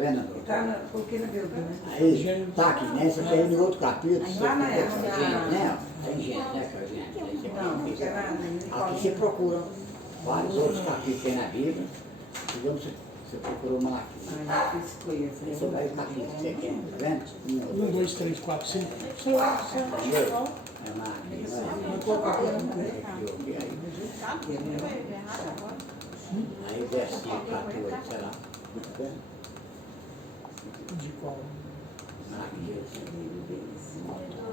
vendo? Está na Pouquinha Viúva, né? Aí, tá aqui, né? Isso aqui é no outro capítulo. Lá na Tem época. gente, né? Tem gente, né? Tem gente. Não, não tem nada. Aqui você procura vários outros capítulos que tem na Bíblia. Digamos, você procurou Malaquias. Ah, eu escolhi. Você vai o capítulo que você quer, tá vendo? 1, 2, 3, 4, 5. É Malaquias. Aí versículo 14, sei lá. Tá vendo? De qual?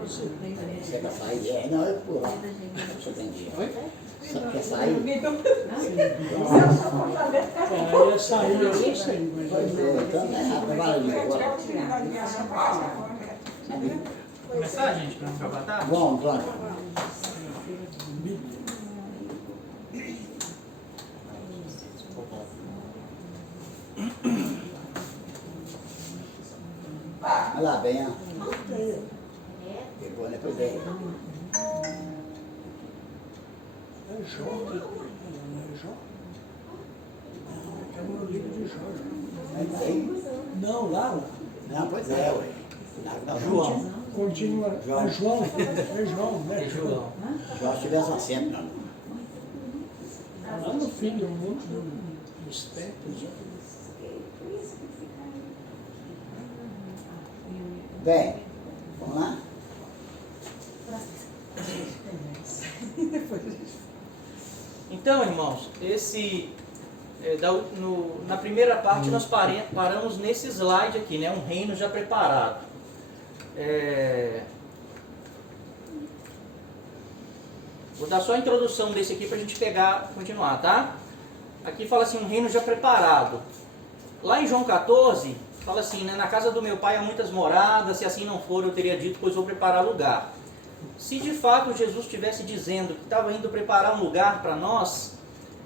Você quer sair? É, não, eu pô. Você entendi. Você quer sair? Aí ia sair, eu não sei. Pois é, então, né? Vai ali agora. Começar, gente, para não ficar batata? Vamos, vamos. Olha lá, bem, ó. Pegou, né? Pois é. É Jó. Não é Jó? É no livro de Jó. Mas aí, Não, lá. não, pois é, ué. Não, João. Continua. João. É João. É João, né? João. João estivesse assento, não. Lá no fim do mundo, dos tempos. Bem, vamos lá? Então, irmãos, na primeira parte nós paramos nesse slide aqui, né? Um reino já preparado. Vou dar só a introdução desse aqui para a gente continuar, tá? Aqui fala assim, um reino já preparado. Lá em João 14, fala assim, né? Na casa do meu pai há muitas moradas, se assim não for eu teria dito, pois vou preparar lugar. Se de fato Jesus estivesse dizendo que estava indo preparar um lugar para nós,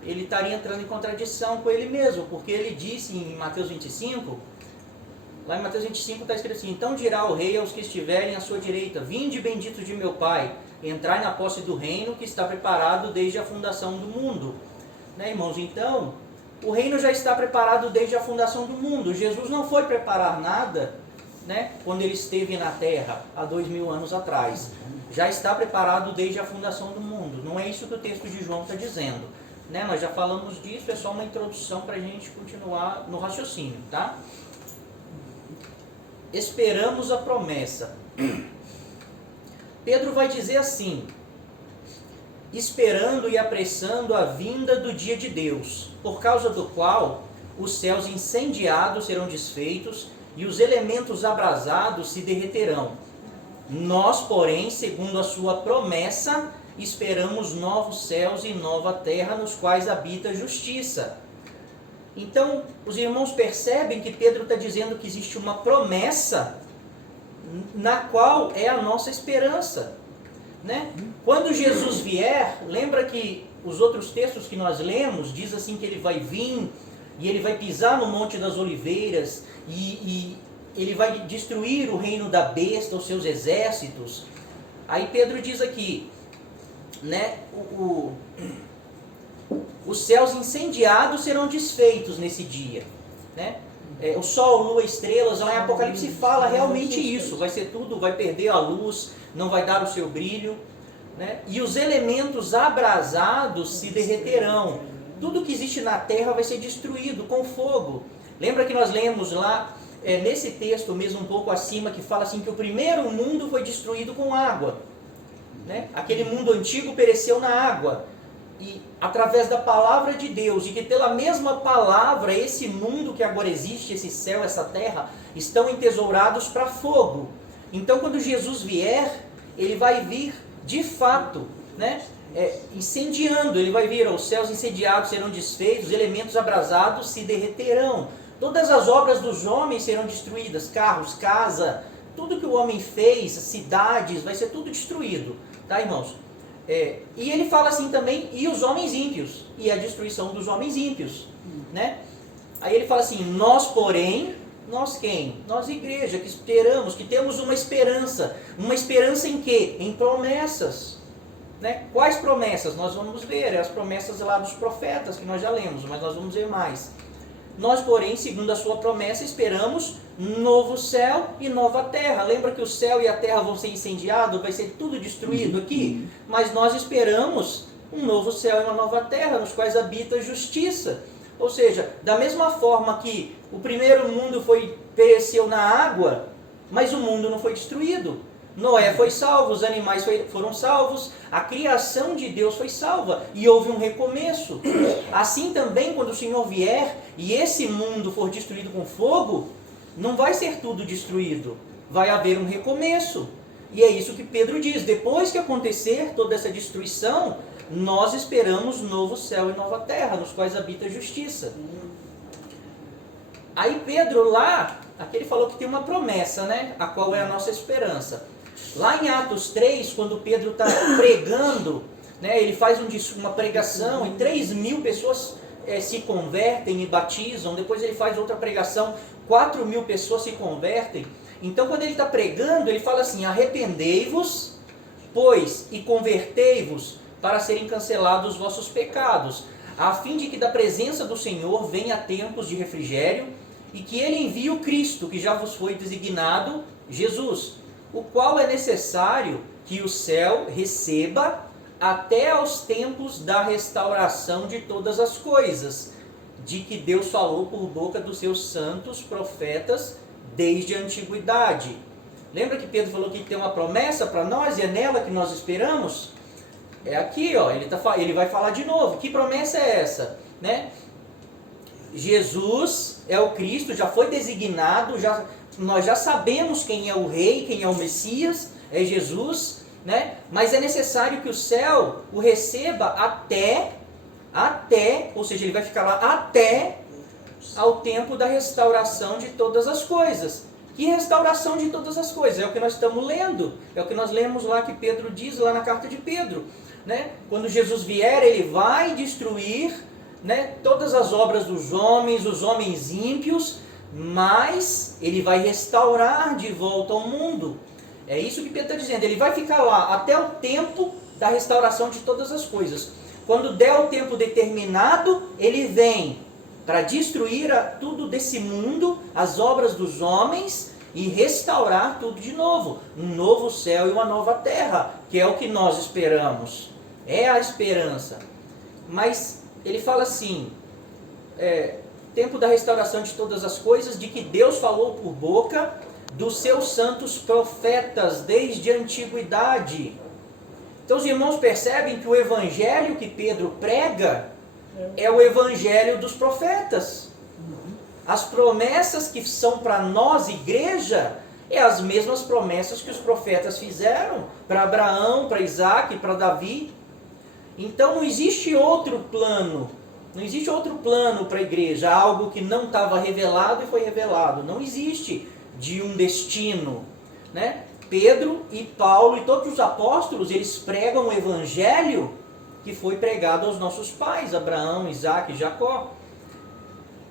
ele estaria entrando em contradição com ele mesmo, porque ele disse em Mateus 25, lá em Mateus 25 está escrito assim, então dirá o rei aos que estiverem à sua direita, vinde benditos de meu pai, entrai na posse do reino que está preparado desde a fundação do mundo. Né, irmãos? Então, o reino já está preparado desde a fundação do mundo. Jesus não foi preparar nada, né, quando ele esteve na terra, há 2000 anos atrás. Já está preparado desde a fundação do mundo. Não é isso que o texto de João está dizendo. Né? Nós já falamos disso, é só uma introdução para a gente continuar no raciocínio. Tá? Esperamos a promessa. Pedro vai dizer assim, esperando e apressando a vinda do dia de Deus, por causa do qual os céus incendiados serão desfeitos e os elementos abrasados se derreterão. Nós, porém, segundo a sua promessa, esperamos novos céus e nova terra nos quais habita a justiça. Então, os irmãos percebem que Pedro está dizendo que existe uma promessa na qual é a nossa esperança. Né? Quando Jesus vier, lembra que os outros textos que nós lemos, diz assim que ele vai vir e ele vai pisar no Monte das Oliveiras e ele vai destruir o reino da besta, os seus exércitos. Aí Pedro diz aqui, né, os céus incendiados serão desfeitos nesse dia. Né? O sol, lua, estrelas, lá em Apocalipse fala realmente isso. Vai ser tudo, vai perder a luz, não vai dar o seu brilho. Né? E os elementos abrasados se derreterão. Tudo que existe na terra vai ser destruído com fogo. Lembra que nós lemos lá, nesse texto mesmo um pouco acima, que fala assim que o primeiro mundo foi destruído com água. Né? Aquele mundo antigo pereceu na água. E através da palavra de Deus, e que pela mesma palavra, esse mundo que agora existe, esse céu, essa terra, estão entesourados para fogo. Então quando Jesus vier, ele vai vir de fato, né? Incendiando, ele vai vir, os céus incendiados serão desfeitos, os elementos abrasados se derreterão. Todas as obras dos homens serão destruídas, carros, casa, tudo que o homem fez, cidades, vai ser tudo destruído, tá, irmãos? E ele fala assim também, e os homens ímpios, e a destruição dos homens ímpios, né? Aí ele fala assim, nós porém, nós quem? Nós igreja, que esperamos, que temos uma esperança em quê? Em promessas, né? Quais promessas? Nós vamos ver, as promessas lá dos profetas, que nós já lemos, mas nós vamos ver mais. Nós, porém, segundo a sua promessa, esperamos novo céu e nova terra. Lembra que o céu e a terra vão ser incendiados, vai ser tudo destruído aqui? Mas nós esperamos um novo céu e uma nova terra, nos quais habita a justiça. Ou seja, da mesma forma que o primeiro mundo pereceu na água, mas o mundo não foi destruído. Noé foi salvo, os animais foram salvos, a criação de Deus foi salva e houve um recomeço. Assim também, quando o Senhor vier e esse mundo for destruído com fogo, não vai ser tudo destruído, vai haver um recomeço. E é isso que Pedro diz: depois que acontecer toda essa destruição, nós esperamos novo céu e nova terra, nos quais habita a justiça. Aí Pedro lá, aqui ele falou que tem uma promessa, né? A qual é a nossa esperança. Lá em Atos 3, quando Pedro está pregando, né, ele faz uma pregação e 3.000 pessoas se convertem e batizam. Depois ele faz outra pregação, 4.000 pessoas se convertem. Então quando ele está pregando, ele fala assim: arrependei-vos, pois, e convertei-vos, para serem cancelados os vossos pecados, a fim de que da presença do Senhor venha tempos de refrigério, e que Ele envie o Cristo, que já vos foi designado, Jesus, o qual é necessário que o céu receba até aos tempos da restauração de todas as coisas, de que Deus falou por boca dos seus santos profetas desde a antiguidade. Lembra que Pedro falou que tem uma promessa para nós e é nela que nós esperamos? É aqui, ó, ele vai falar de novo. Que promessa é essa? Né? Jesus é o Cristo, já foi designado, nós já sabemos quem é o Rei, quem é o Messias, é Jesus, né? Mas é necessário que o céu o receba até, ou seja, ele vai ficar lá até ao tempo da restauração de todas as coisas. Que restauração de todas as coisas? É o que nós estamos lendo, é o que nós lemos lá, que Pedro diz lá na carta de Pedro. Né? Quando Jesus vier, ele vai destruir, né, todas as obras dos homens, os homens ímpios, mas ele vai restaurar de volta ao mundo. É isso que Pedro está dizendo, ele vai ficar lá até o tempo da restauração de todas as coisas. Quando der o tempo determinado, ele vem para destruir tudo desse mundo, as obras dos homens, e restaurar tudo de novo. Um novo céu e uma nova terra, que é o que nós esperamos. É a esperança. Mas ele fala assim, tempo da restauração de todas as coisas, de que Deus falou por boca dos seus santos profetas desde a antiguidade. Então os irmãos percebem que o evangelho que Pedro prega é o evangelho dos profetas. As promessas que são para nós, igreja, é as mesmas promessas que os profetas fizeram para Abraão, para Isaac, para Davi. Então não existe outro plano, para a igreja, algo que não estava revelado e foi revelado. Não existe de um destino, né? Pedro e Paulo e todos os apóstolos, eles pregam o evangelho que foi pregado aos nossos pais, Abraão, Isaac e Jacó.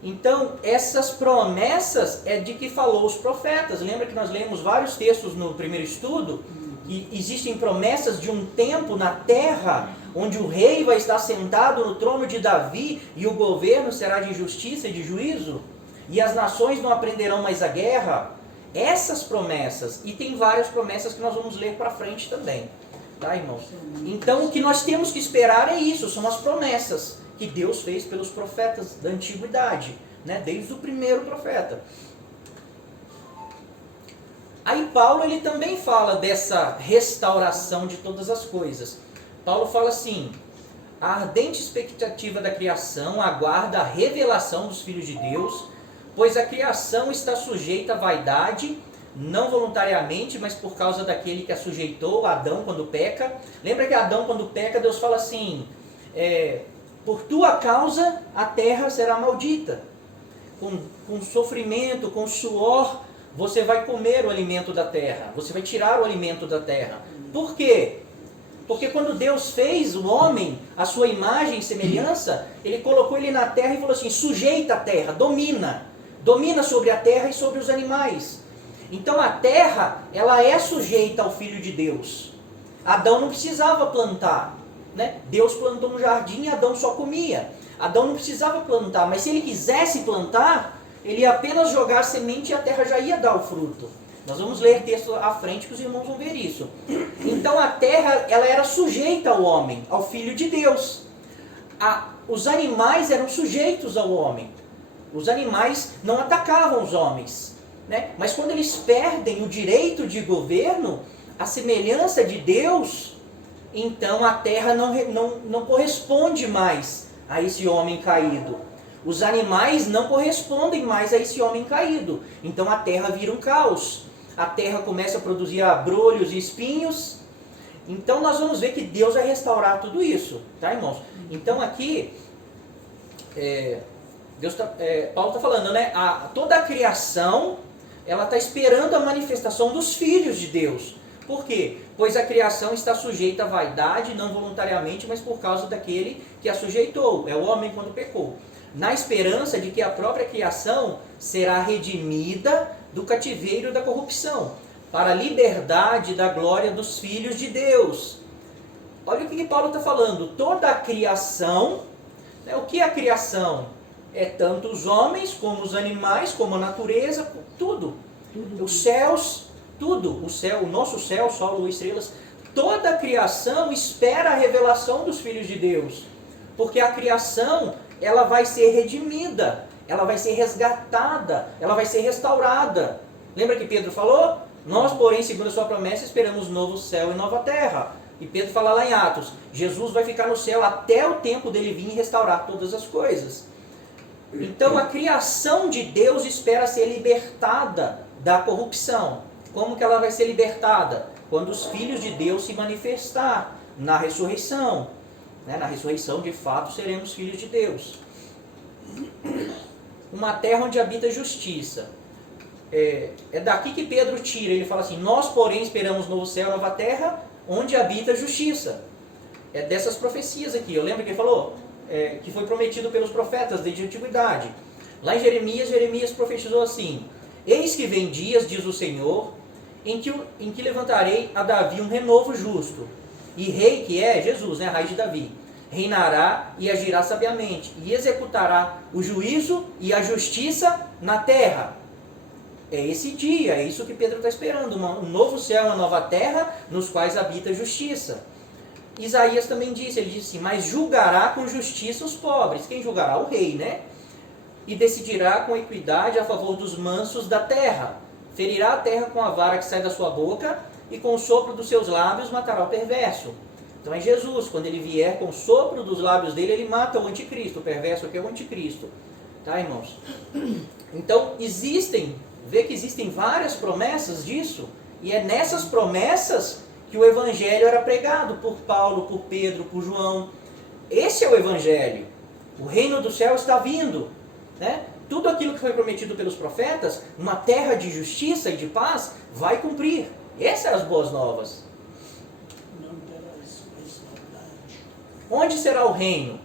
Então, essas promessas é de que falou os profetas. Lembra que nós lemos vários textos no primeiro estudo? Que existem promessas de um tempo na terra, onde o rei vai estar sentado no trono de Davi, e o governo será de justiça e de juízo, e as nações não aprenderão mais a guerra. Essas promessas, e tem várias promessas que nós vamos ler para frente também. Tá, irmãos? Então, o que nós temos que esperar é isso, são as promessas que Deus fez pelos profetas da antiguidade, né? Desde o primeiro profeta. Aí Paulo, ele também fala dessa restauração de todas as coisas. Paulo fala assim: a ardente expectativa da criação aguarda a revelação dos filhos de Deus, pois a criação está sujeita à vaidade, não voluntariamente, mas por causa daquele que a sujeitou, Adão, quando peca. Lembra que Adão, quando peca, Deus fala assim, por tua causa a terra será maldita. Com sofrimento, com suor, você vai comer o alimento da terra, você vai tirar o alimento da terra. Por quê? Porque quando Deus fez o homem, a sua imagem e semelhança, ele colocou ele na terra e falou assim, sujeita a terra, domina sobre a terra e sobre os animais. Então a terra, ela é sujeita ao Filho de Deus. Adão não precisava plantar, né? Deus plantou um jardim e Adão só comia. Adão não precisava plantar, mas se ele quisesse plantar, ele ia apenas jogar a semente e a terra já ia dar o fruto. Nós vamos ler texto à frente que os irmãos vão ver isso. Então a terra, ela era sujeita ao homem, ao Filho de Deus. Os animais eram sujeitos ao homem. Os animais não atacavam os homens, né? Mas quando eles perdem o direito de governo, a semelhança de Deus, então a terra não corresponde mais a esse homem caído. Os animais não correspondem mais a esse homem caído. Então a terra vira um caos. A terra começa a produzir abrolhos e espinhos. Então nós vamos ver que Deus vai restaurar tudo isso, tá, irmãos? Então aqui, Paulo está falando, né? Toda a criação, ela está esperando a manifestação dos filhos de Deus. Por quê? Pois a criação está sujeita à vaidade, não voluntariamente, mas por causa daquele que a sujeitou. É o homem quando pecou. Na esperança de que a própria criação será redimida do cativeiro da corrupção, para a liberdade da glória dos filhos de Deus. Olha o que Paulo está falando. Toda a criação, né? O que é a criação? É tanto os homens, como os animais, como a natureza, tudo. Os céus, tudo. O nosso céu, sol, lua, estrelas. Toda a criação espera a revelação dos filhos de Deus. Porque a criação, ela vai ser redimida, ela vai ser resgatada, ela vai ser restaurada. Lembra que Pedro falou? Nós, porém, segundo a sua promessa, esperamos novo céu e nova terra. E Pedro fala lá em Atos, Jesus vai ficar no céu até o tempo dele vir e restaurar todas as coisas. Então a criação de Deus espera ser libertada da corrupção. Como que ela vai ser libertada? Quando os filhos de Deus se manifestar na ressurreição. Na ressurreição, de fato, seremos filhos de Deus. Uma terra onde habita justiça. É daqui que Pedro tira, ele fala assim, nós, porém, esperamos novo céu e nova terra, onde habita justiça. É dessas profecias aqui, eu lembro que ele falou, que foi prometido pelos profetas desde a antiguidade. Lá em Jeremias profetizou assim, eis que vem dias, diz o Senhor, em que levantarei a Davi um renovo justo, e rei, que é Jesus, a raiz de Davi, reinará e agirá sabiamente, e executará o juízo e a justiça na terra. É esse dia, é isso que Pedro está esperando, um novo céu, uma nova terra, nos quais habita a justiça. Isaías também disse, ele disse assim, mas julgará com justiça os pobres. Quem julgará? O rei, né? E decidirá com equidade a favor dos mansos da terra. Ferirá a terra com a vara que sai da sua boca, e com o sopro dos seus lábios matará o perverso. Então é Jesus, quando ele vier com o sopro dos lábios dele, ele mata o anticristo, o perverso que é o anticristo. Tá, irmãos? Então vê que existem várias promessas disso, e é nessas promessas que o evangelho era pregado por Paulo, por Pedro, por João. Esse é o evangelho. O reino do céu está vindo, né? Tudo aquilo que foi prometido pelos profetas, uma terra de justiça e de paz, vai cumprir. Essas são as boas novas. Não terás mais maldade. Onde será o reino?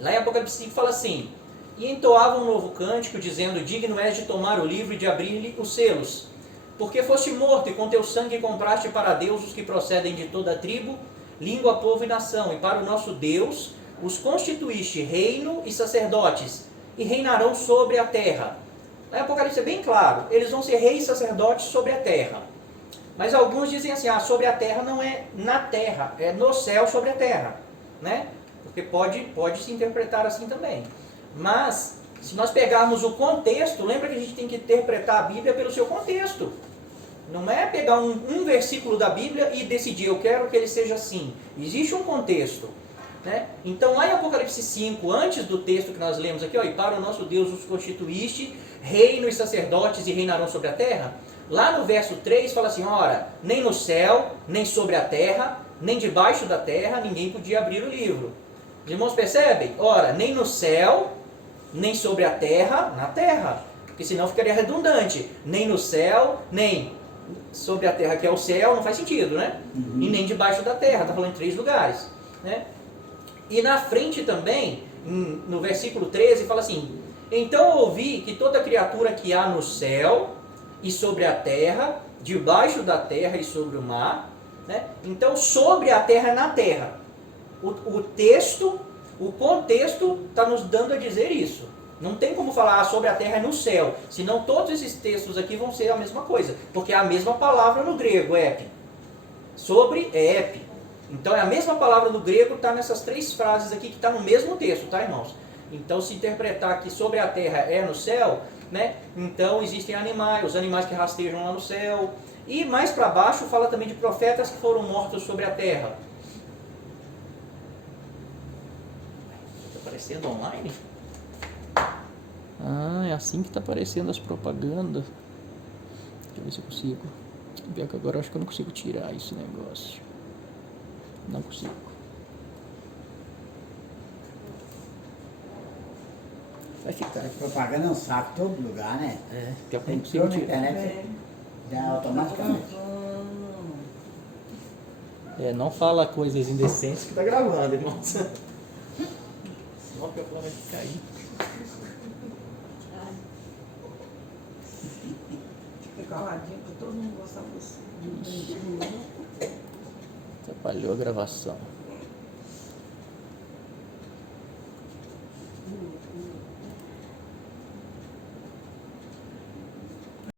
Lá em Apocalipse 5 fala assim, e entoava um novo cântico, dizendo, digno és de tomar o livro e de abrir-lhe os selos. Porque foste morto, e com teu sangue compraste para Deus os que procedem de toda a tribo, língua, povo e nação. E para o nosso Deus os constituíste reino e sacerdotes, e reinarão sobre a terra. Lá em Apocalipse é bem claro, eles vão ser reis e sacerdotes sobre a terra. Mas alguns dizem assim, sobre a terra não é na terra, é no céu sobre a terra, né? Porque pode se interpretar assim também. Mas, se nós pegarmos o contexto, lembra que a gente tem que interpretar a Bíblia pelo seu contexto. Não é pegar um versículo da Bíblia e decidir, eu quero que ele seja assim. Existe um contexto, né? Então, lá em Apocalipse 5, antes do texto que nós lemos aqui, e para o nosso Deus os constituíste, reino e sacerdotes e reinarão sobre a terra. Lá no verso 3 fala assim, ora, nem no céu, nem sobre a terra, nem debaixo da terra, ninguém podia abrir o livro. Os irmãos percebem? Ora, nem no céu, nem sobre a terra, na terra, porque senão ficaria redundante. Nem no céu, nem sobre a terra, que é o céu, não faz sentido, né? Uhum. E nem debaixo da terra, está falando em 3 lugares, né? E na frente também, no versículo 13, fala assim, então ouvi que toda criatura que há no céu e sobre a terra, debaixo da terra e sobre o mar, né? Então sobre a terra é na terra. O texto O contexto está nos dando a dizer isso. Não tem como falar sobre a terra no céu, senão todos esses textos aqui vão ser a mesma coisa, porque é a mesma palavra no grego, epi. Sobre é epi. Então é a mesma palavra no grego, está nessas 3 frases aqui que está no mesmo texto, tá, irmãos? Então se interpretar que sobre a terra é no céu, né? Então existem animais, os animais que rastejam lá no céu. E mais para baixo fala também de profetas que foram mortos sobre a terra. Está aparecendo online? Ah, é assim que está aparecendo as propagandas. Deixa eu ver se eu consigo. Pior que agora eu acho que eu não consigo tirar esse negócio. Não consigo. Vai ficar. A propaganda é um saco em todo lugar, né? É, daqui a pouco Tem eu que consigo na tirar. internet, já automaticamente. Não fala coisas indecentes que tá gravando, irmão. Senão o programa vai cair. Fica caladinho pra todo mundo gostar de você. Atrapalhou a gravação.